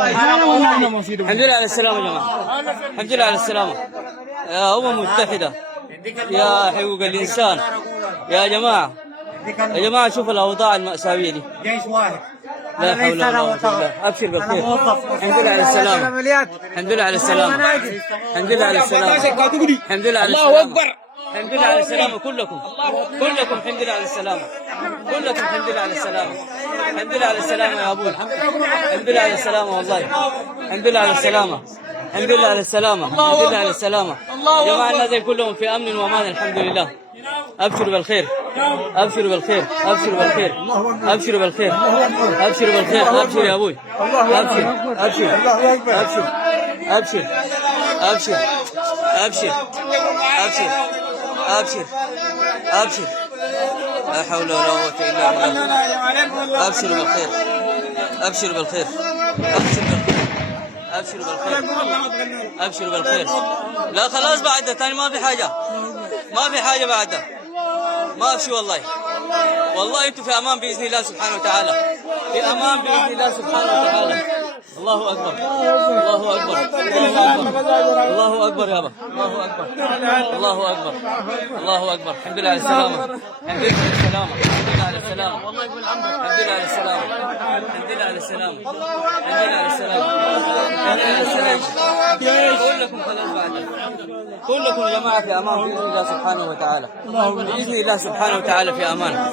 الحمد لله على السلامة يا جماعة. الحمد لله على السلامة. يا متحدة، يا حقوق الإنسان، يا جماعة، يا جماعة شوفوا الأوضاع المأساوية دي. جيش واحد. لا حول ولا قوة إلا بالله. أبشر بالخير. الحمد لله على السلامة. الحمد لله على السلامة. الحمد لله على السلامة. الحمد لله على السلامة. الله أكبر. الحمد لله على السلامة كلكم. كلكم الحمد لله على السلامة. كلكم الحمد لله على السلامة. الحمد لله على السلامة يا أبوي. الحمد لله على السلامة والله. الحمد لله على السلامة. الحمد لله على السلامة. الحمد لله على السلامة. جماعة الناس كلهم في أمن وأمان الحمد لله. أبشروا بالخير. أبشروا بالخير. أبشروا بالخير. أبشروا بالخير. أبشروا بالخير. أبشر يا أبوي. أبشر. أبشر. أبشر. أبشر. أبشر. أبشر. أبشر. أبشر. أبشر. لا حول ولا قوة إلا بالله. أبشروا بالخير. أبشروا بالخير. أبشروا بالخير. أبشروا بالخير. أبشروا بالخير. لا خلاص بعد ثاني ما في حاجة. ما في حاجة بعدها. ما في والله. والله أنتم في أمان بإذن الله سبحانه وتعالى. في أمان بإذن الله سبحانه وتعالى. الله أكبر. الله أكبر. الله أكبر يابا. الله أكبر. الله أكبر. الله أكبر. الحمد لله على السلامة. الحمد لله على السلامة. الحمد لله على السلامة. الحمد لله على السلامة. الحمد لله على السلامة. الحمد لله على السلامة. الحمد لله على السلامة. كلكم خلاص بعد. كلكم يا جماعة في أمان بإذن الله سبحانه وتعالى. بإذن الله سبحانه وتعالى في أمان.